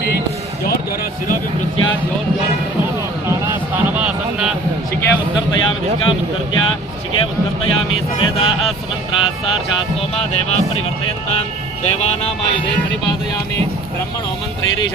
समर्पयामि ज्योर्ज्वर शिरोभिमृत्या ज्योर्ज्योर्स्थानवासन्न शिखे उद्धर्तयामि दिशामुद्धर्त्य शिखे उद्धर्तयामि समेधा अस्मन्त्राः सार्षात् सोमा देवा परिवर्तयन्तां देवानामायुधे परिपादयामि ब्रह्मणो मन्त्रैरीश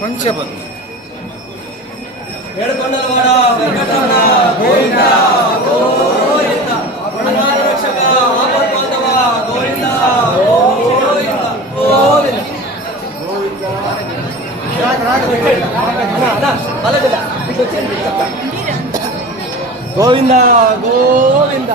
కొంచెం ఏడుకొండలవాడ వెంకటరమణ గోవింద గోవింద అపరాధ రక్షక ఆపద్బాంధవ గోవింద గోవింద గోవింద గోవింద గోవింద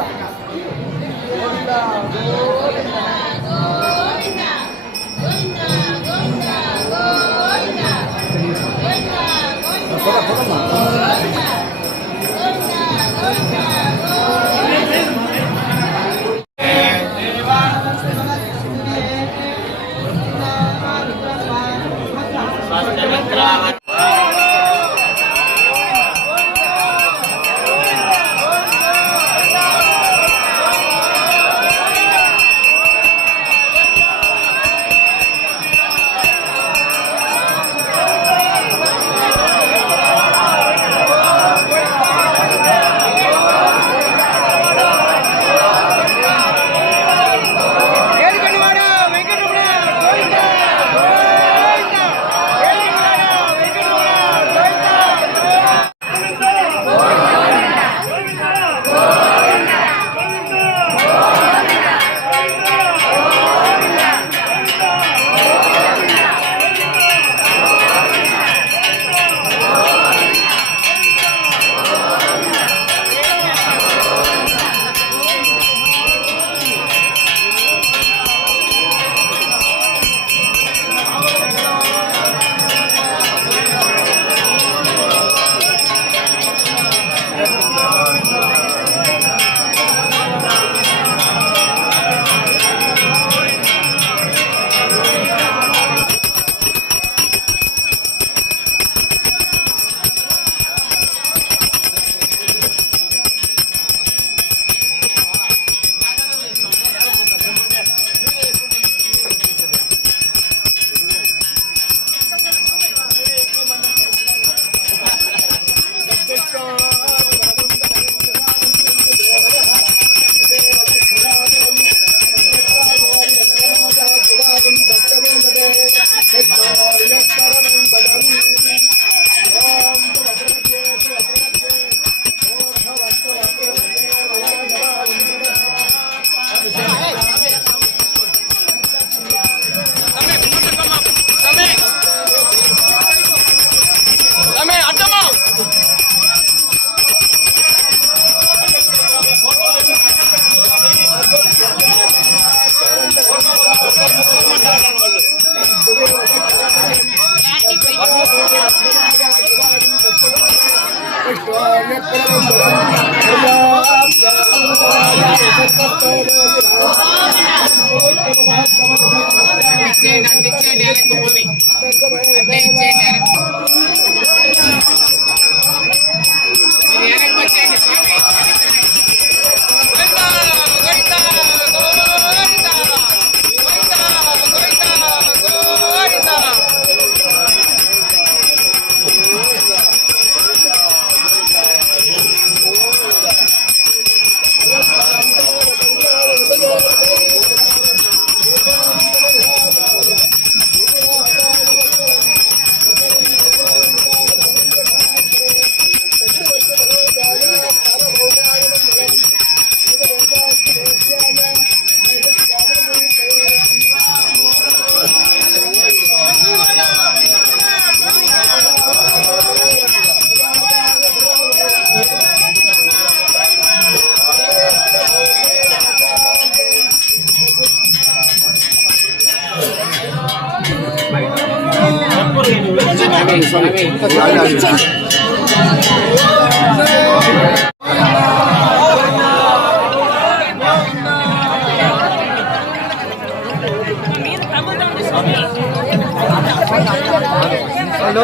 హలో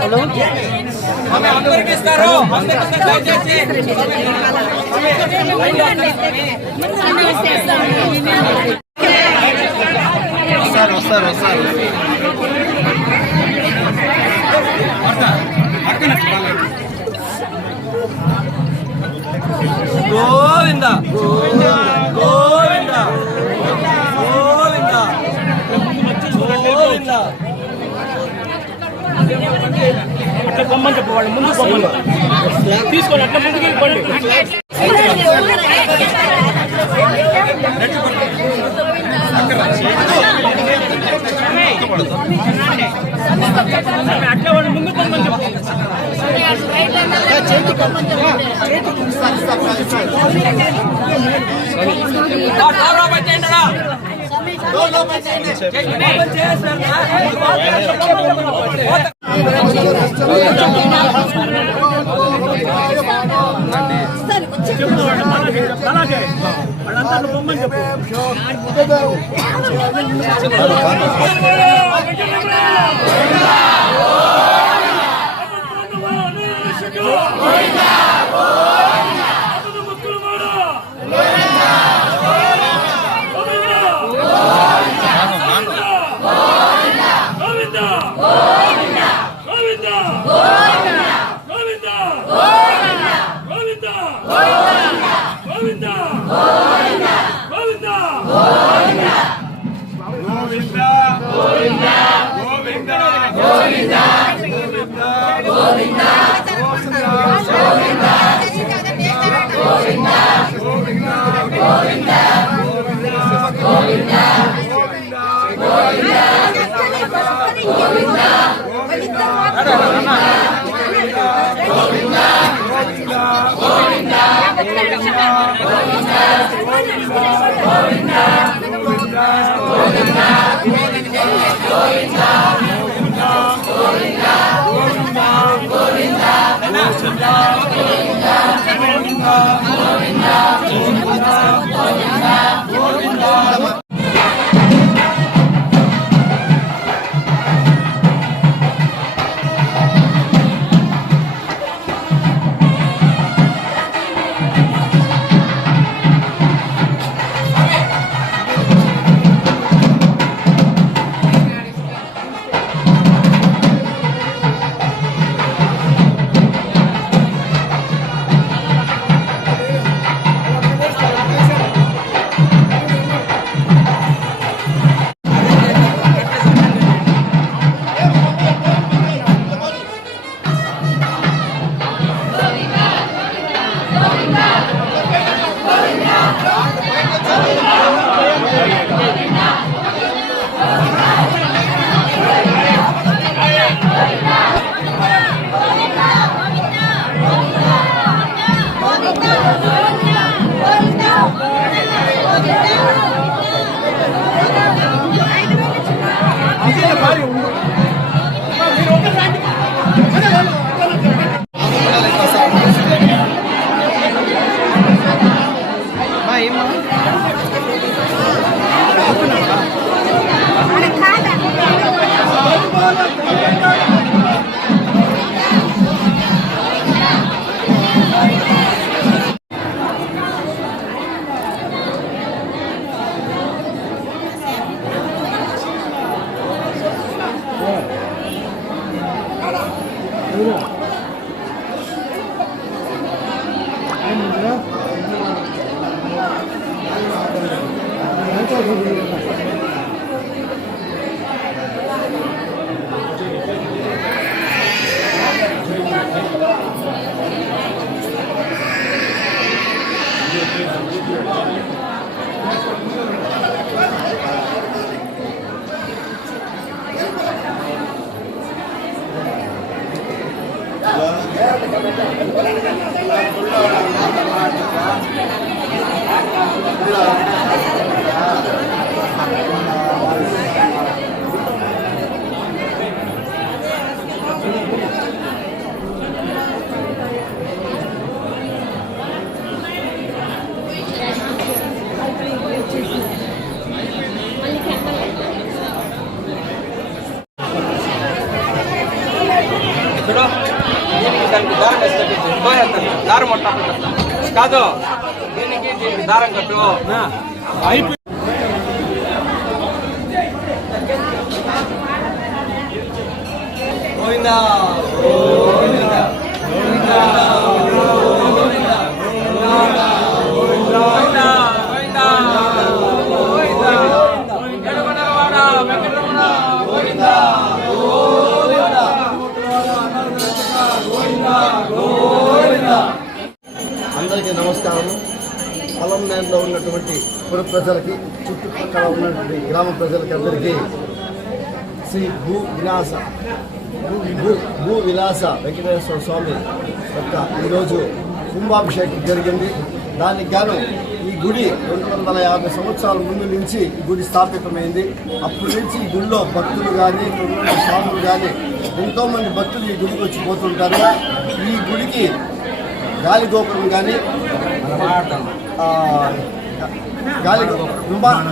హలో అందరికి ఇస్తారు వస్తారు వస్తారు వస్తారు గోవింద గోవింద గోవింద గోవింద అట్లా పొమ్మని చెప్పు వాళ్ళు ముందు పొమ్మని తీసుకోండి అట్లా ముందుకు వెళ్ళిపోండి అట్లా వాళ్ళు ముందు పొమ్మని చెప్పు అలాగే వాళ్ళంతా పొమ్మని చెప్పు చూడు దానికి దారం వేసి దారం మొట్ట కాదు దీనికి దారం కట్టు అయిపోయి గోవిందా అందరికీ నమస్కారం. పొలంనేరులో ఉన్నటువంటి పుర ప్రజలకి, చుట్టుపక్కల ఉన్నటువంటి గ్రామ ప్రజలకి అందరికీ శ్రీ భూ విలాస వెంకటేశ్వర స్వామి యొక్క ఈరోజు కుంభాభిషేకం జరిగింది. దానికి గాను ఈ గుడి 250 సంవత్సరాల ముందు నుంచి ఈ గుడి స్థాపితమైంది. అప్పటి నుంచి ఈ గుడిలో భక్తులు కానీ, స్వాములు కానీ ఎంతోమంది భక్తులు ఈ గుడికి వచ్చి పోతుంటారు. ఈ గుడికి గాలి గోపురం కానీ గాలి గోపురము, విమాన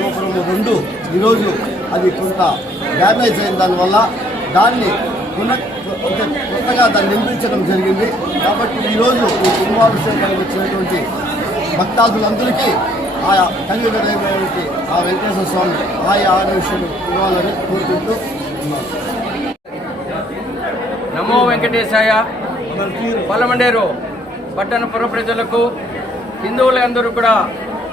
గోపురము రెండు ఈరోజు అది కొంత డ్యామేజ్ అయిన దానివల్ల దాన్ని కొత్తగా దాన్ని నిర్మించడం జరిగింది. కాబట్టి ఈరోజు ఈ కుంభాభిషేకానికి వచ్చినటువంటి భక్తాదులందరికీ ఆయా కలియుగైనటువంటి ఆ వెంకటేశ్వర స్వామి ఆయా ఆదేశాలు ఇవ్వాలని కోరుకుంటూ ఉన్నారు. నమో వెంకటేశాయ. పొలమండేరు పట్టణ పుర ప్రజలకు, హిందువులందరూ కూడా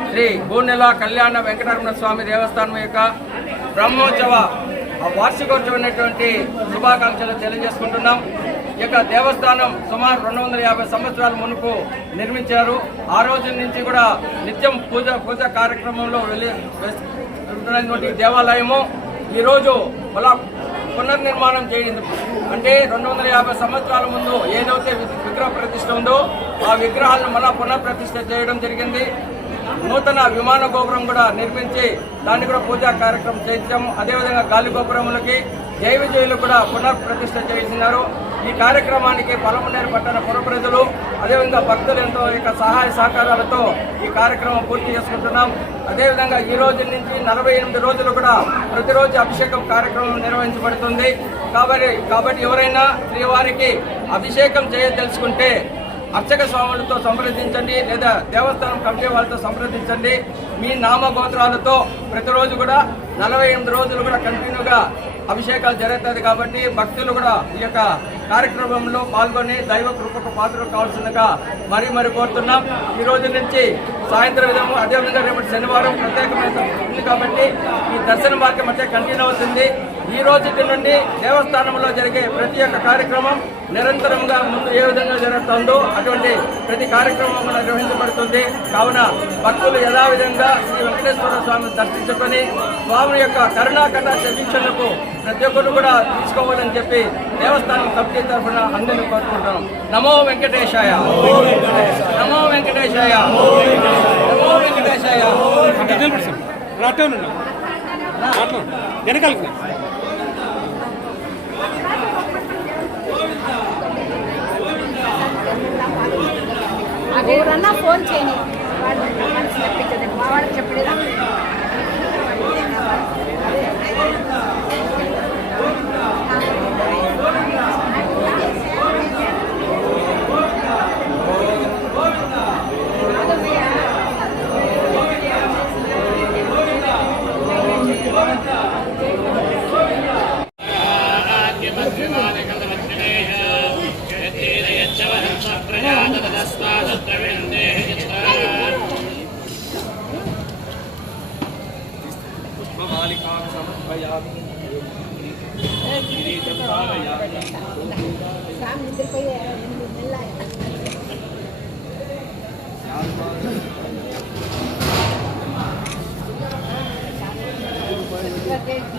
శ్రీ భూనెల కళ్యాణ వెంకటరమణ స్వామి దేవస్థానం యొక్క బ్రహ్మోత్సవ వార్షికోత్సవమైనటువంటి శుభాకాంక్షలు తెలియజేసుకుంటున్నాం. ఈ యొక్క దేవస్థానం సుమారు 250 సంవత్సరాల మునుపు నిర్మించారు. ఆ రోజు నుంచి కూడా నిత్యం పూజ కార్యక్రమంలో ఉన్నటువంటి దేవాలయము ఈరోజు పునర్నిర్మాణం చేయింది. అంటే 250 సంవత్సరాల ముందు ఏదైతే విగ్రహ ప్రతిష్ఠ ఉందో ఆ విగ్రహాలను మళ్ళా పునఃప్రతిష్ఠ చేయడం జరిగింది. నూతన విమాన గోపురం కూడా నిర్మించి దాన్ని కూడా పూజా కార్యక్రమం చేయించాము. అదేవిధంగా గాలి గోపురములకి జై విజయులు కూడా పునఃప్రతిష్ఠ చేసినారు. ఈ కార్యక్రమానికి పొలమండేరు పట్టణ పుర ప్రజలు, అదేవిధంగా భక్తులు ఎంతో యొక్క సహాయ సహకారాలతో ఈ కార్యక్రమం పూర్తి చేసుకుంటున్నాం. అదేవిధంగా ఈ రోజు నుంచి 48 రోజులు కూడా ప్రతిరోజు అభిషేకం కార్యక్రమం నిర్వహించబడుతుంది. కాబట్టి ఎవరైనా శ్రీవారికి అభిషేకం చేయదలుచుకుంటే అర్చక స్వాములతో సంప్రదించండి, లేదా దేవస్థానం కమిటీ వాళ్ళతో సంప్రదించండి. మీ నామగోత్రాలతో ప్రతిరోజు కూడా 48 రోజులు కూడా కంటిన్యూగా అభిషేకాలు జరుగుతుంది. కాబట్టి భక్తులు కూడా ఈ యొక్క కార్యక్రమంలో పాల్గొని దైవ కృపకు పాత్రలు కావాల్సిందిగా మరీ కోరుతున్నాం. ఈ రోజు నుంచి సాయంత్రం విధము, అదేవిధంగా రేపటి శనివారం ప్రత్యేకమైన ఉంది కాబట్టి ఈ దర్శన మార్గం అంటే కంటిన్యూ అవుతుంది. ఈ రోజు నుండి దేవస్థానంలో జరిగే ప్రతి ఒక్క కార్యక్రమం నిరంతరంగా ముందు ఏ విధంగా జరుగుతుందో అటువంటి ప్రతి కార్యక్రమం కూడా నిర్వహించబడుతుంది. కావున భక్తులు యథావిధంగా శ్రీ వెంకటేశ్వర స్వామిని దర్శించుకొని స్వామి యొక్క కరుణా కటాక్ష వీక్షణకు ప్రతి ఒక్కరు కూడా తీసుకోవాలని చెప్పి దేవస్థానం కమిటీ తరఫున అందరినీ కోరుకుంటున్నాం. నమో వెంకటేశాయ, నమో వెంకటేశాయ, నమో వెంకటేశాయ. వెనకాల ఎవరన్నా ఫోన్ చేయని వాళ్ళు మనసు చెప్పించండి, మా వాళ్ళకి చెప్పలేదా? శామ్ నిద్రపోయి 8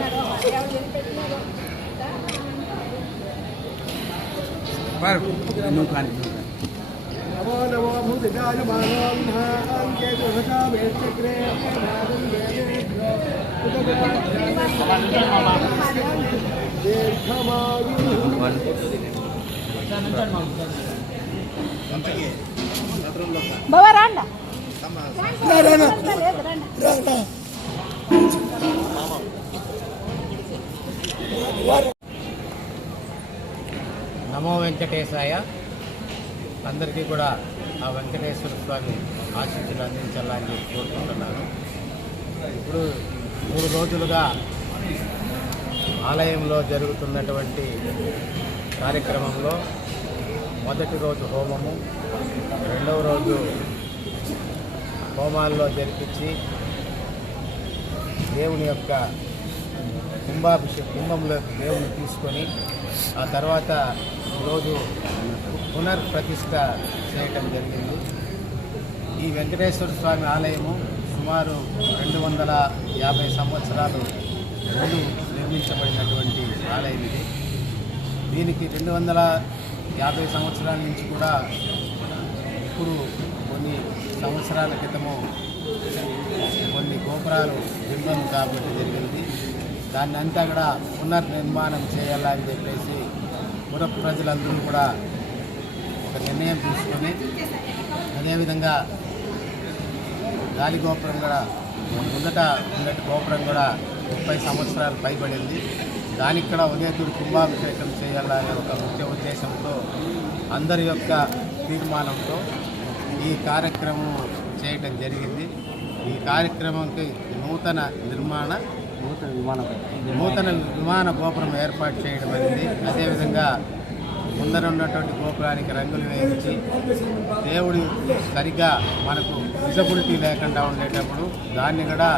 నెలలు నమో నమో బాబా రాండా నమో వెంకటేశాయ. అందరికీ కూడా ఆ వెంకటేశ్వర స్వామి ఆశీస్సులు అందించాలని కోరుకుంటున్నాను. ఇప్పుడు 3 రోజులుగా ఆలయంలో జరుగుతున్నటువంటి కార్యక్రమంలో మొదటి రోజు హోమము, రెండవ రోజు హోమాల్లో జరిపించి దేవుని యొక్క కుంభంలో దేవుని తీసుకొని ఆ తర్వాత ఈరోజు పునర్ప్రతిష్ఠ చేయటం జరిగింది. ఈ వెంకటేశ్వర స్వామి ఆలయము సుమారు 250 సంవత్సరాలు ముందు నిర్మించబడినటువంటి ఆలయం ఇది. దీనికి 250 సంవత్సరాల నుంచి కూడా ఇప్పుడు కొన్ని సంవత్సరాల క్రితము కొన్ని గోపురాలు నిర్మాణం కాబట్టి జరిగింది. దాన్ని అంతా కూడా పునర్నిర్మాణం చేయాలని చెప్పేసి పుర ప్రజలందరూ కూడా ఒక నిర్ణయం తీసుకొని అదేవిధంగా గాలి గోపురం కూడా ముందట ఉన్నట్టు గోపురం కూడా 30 సంవత్సరాలు పైబడింది. దానికి కూడా ఉదయతూరు కుంభాభిషేకం చేయాలనే ఒక ముఖ్య ఉద్దేశంతో అందరి యొక్క తీర్మానంతో ఈ కార్యక్రమం చేయటం జరిగింది. ఈ కార్యక్రమంకి నూతన విమాన గోపురం ఏర్పాటు చేయడం అనేది, అదేవిధంగా ముందర ఉన్నటువంటి గోపురానికి రంగులు వేయించి దేవుడు సరిగ్గా మనకు విజిబిలిటీ లేకుండా ఉండేటప్పుడు దాన్ని కూడా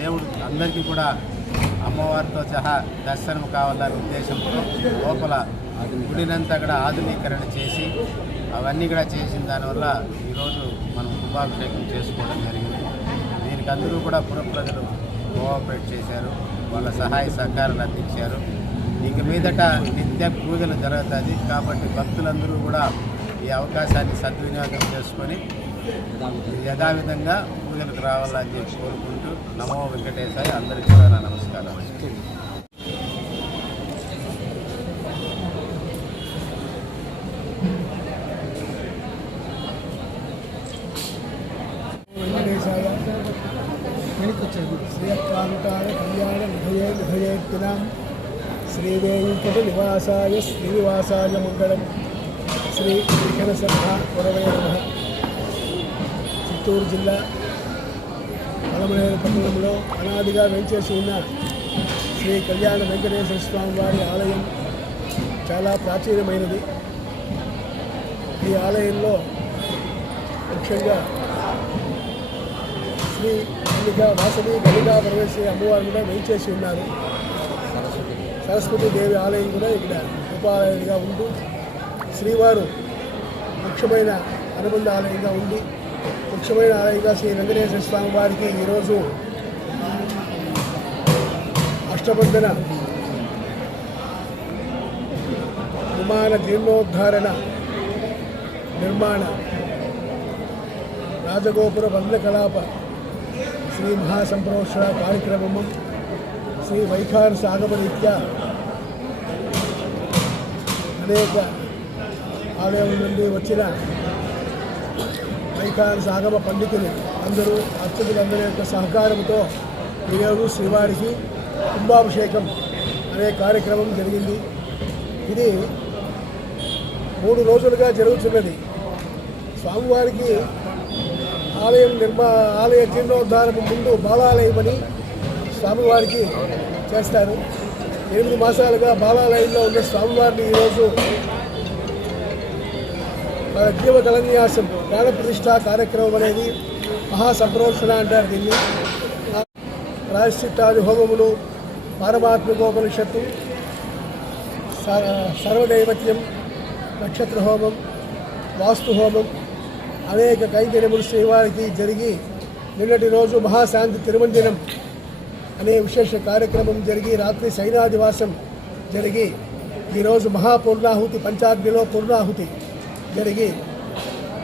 దేవుడు అందరికీ కూడా అమ్మవారితో సహా దర్శనం కావాలనే ఉద్దేశంతో లోపల గుడినంతా కూడా ఆధునీకరణ చేసి అవన్నీ కూడా చేసిన దానివల్ల ఈరోజు మనం కుంభాభిషేకం చేసుకోవడం జరిగింది. దీనికి అందరూ కూడా పుర ప్రజలు కోఆపరేట్ చేశారు, వాళ్ళ సహాయ సహకారాలు అందించారు. ఇక మీదట నిత్య పూజలు జరుగుతుంది కాబట్టి భక్తులందరూ కూడా ఈ అవకాశాన్ని సద్వినియోగం చేసుకొని యథావిధంగా పూజలకు రావాలని చెప్పి కోరుకుంటూ నమో వెంకటేశాయ. అందరికీ కూడా నా నమస్కారం. శ్రీకాంతాయ కళ్యాణ నిధయేత్తినాం శ్రీవేంకట నివాసాయ శ్రీనివాసాయ మంగళం. శ్రీ విఘ్నసర్వ గురవే నమః. చిత్తూరు జిల్లా పలమనేరు పట్టణంలో అనాదిగా వెంచేసి ఉన్న శ్రీ కళ్యాణ వెంకటేశ్వర స్వామి వారి ఆలయం చాలా ప్రాచీనమైనది. ఈ ఆలయంలో ముఖ్యంగా శ్రీ కన్నికా వాసవి గలిగా పరమేశ్వరి అమ్మవారు కూడా వెంచేసి ఉన్నారు. సరస్వతి దేవి ఆలయం కూడా ఇక్కడ ఉపాలయంగా ఉంటూ శ్రీవారు ముఖ్యమైన అనుబంధ ఆలయంగా ఉండి ముఖ్యమైన ఆలయంగా శ్రీ వెంకటేశ్వర స్వామి వారికి ఈరోజు అష్టబంధన విమాన జీర్ణోద్ధారణ నిర్మాణ రాజగోపుర బంధకలాప శ్రీ మహాసంప్రోక్షణ కార్యక్రమము శ్రీ వైఖానస ఆగమరీత్యా అనేక ఆలయం నుండి వచ్చిన వైఖానస ఆగమ పండితులు అందరూ అర్చకులందరి యొక్క సహకారంతో ఈరోజు శ్రీవారికి కుంభాభిషేకం అనే కార్యక్రమం జరిగింది. ఇది 3 రోజులుగా జరుగుతున్నది. స్వామివారికి ఆలయ జీర్ణోద్ధారం ముందు బాలాలయమని స్వామివారికి చేస్తారు. 8 మాసాలుగా బాలాలయంలో ఉన్న స్వామివారిని ఈరోజు జీవ కలన్యాసం ప్రాణ ప్రతిష్ఠా కార్యక్రమం అనేది మహాసంప్రోక్షణ అంటారు దీన్ని. ప్రాయశ్చిత్తాది హోమములు, పారమాత్మికోపనిషత్తు, సర్వదైవత్యం, నక్షత్ర హోమం, వాస్తు హోమం అనేక కైంకర్యములు శ్రీవారికి జరిగి నిన్నటి రోజు మహాశాంతి తిరుమంజనం అనే విశేష కార్యక్రమం జరిగి రాత్రి శయనాదివాసం జరిగి ఈరోజు మహాపూర్ణాహుతి పంచాగ్నిలో పూర్ణాహుతి జరిగి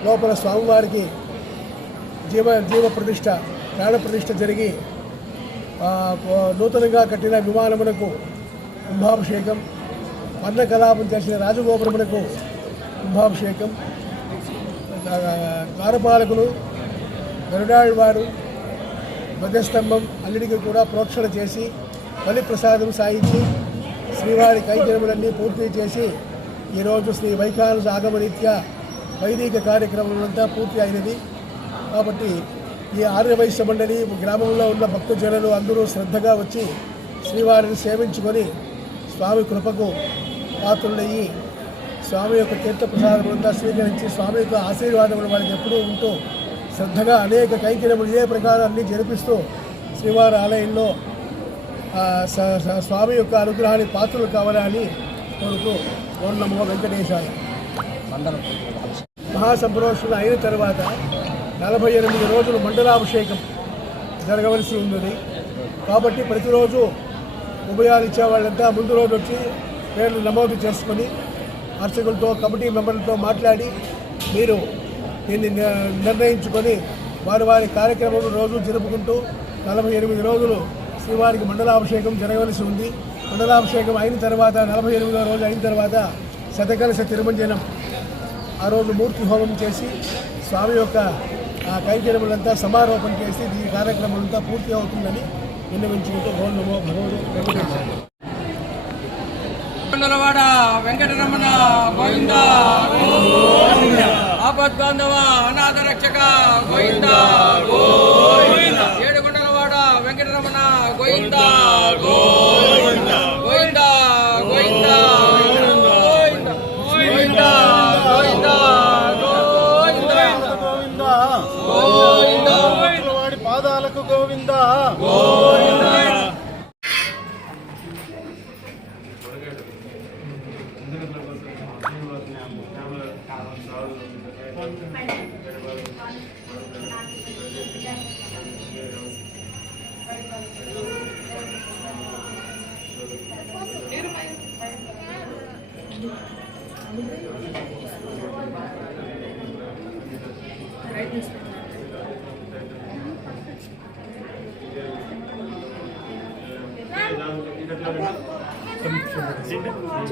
లోపల స్వామివారికి జీవ ప్రతిష్ఠ ప్రాణ ప్రతిష్ఠ జరిగి నూతనంగా కట్టిన విమానమునకు కుంభాభిషేకం, వర్ణకలాపం చేసిన రాజగోపురమునకు కుంభాభిషేకం, ద్వారపాలకులు గరుడాళ్వారు ధ్వజస్తంభం అన్నిటికీ కూడా ప్రోక్షణ చేసి బలి ప్రసాదం సాయించి శ్రీవారి కైంకర్యములన్నీ పూర్తి చేసి ఈరోజు శ్రీ వైఖానస ఆగమరీత్యా వైదిక కార్యక్రమమంతా పూర్తి అయినది. కాబట్టి ఈ ఆర్యవైశ్య మండలి గ్రామంలో ఉన్న భక్తజనులు అందరూ శ్రద్ధగా వచ్చి శ్రీవారిని సేవించుకొని స్వామి కృపకు పాత్రులయ్యి స్వామి యొక్క తీర్థప్రసాదములంతా స్వీకరించి స్వామి యొక్క ఆశీర్వాదములు వాళ్ళకి ఎప్పుడూ ఉంటూ శ్రద్ధగా అనేక కైంకర్యములు ఇదే ప్రకారం అన్నీ జరిపిస్తూ శ్రీవారి ఆలయంలో స్వామి యొక్క అనుగ్రహాన్ని పాత్రలు కావాలని కోరుతూ ఓం నమో వెంకటేశాయ. మహాసంప్రోషణ అయిన తర్వాత 48 రోజులు మండలాభిషేకం జరగవలసి ఉన్నది. కాబట్టి ప్రతిరోజు ఉభయాలు ఇచ్చే వాళ్ళంతా ముందు రోజు వచ్చి పేర్లు నమోదు చేసుకొని అర్చకులతో కమిటీ మెంబర్లతో మాట్లాడి మీరు దీన్ని నిర్ణయించుకొని వారి కార్యక్రమం రోజు జరుపుకుంటూ 48 రోజులు శ్రీవారికి మండలాభిషేకం జరగవలసి ఉంది. మండలాభిషేకం అయిన తర్వాత 48వ రోజు అయిన తర్వాత శతకలశ తిరుమంజనం ఆ రోజు మూర్తి హోమం చేసి స్వామి యొక్క కైంకర్యములంతా సమారోపణ చేసి ఈ కార్యక్రమం పూర్తి అవుతుందని విన్నవించుకుంటూ ఓం నమో భగవతే కొండలవాడ వెంకటరమణ గోవింద, ఆపద్బాంధవ అనాథ రక్షక గోవింద, ఏడుకొండలవాడ వెంకటరమణ గోవింద, గోవింద గోవింద గోవింద గోవింద గోవింద వాడి పాదాలకు గోవింద.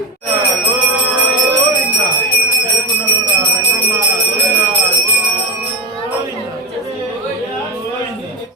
Ma'am.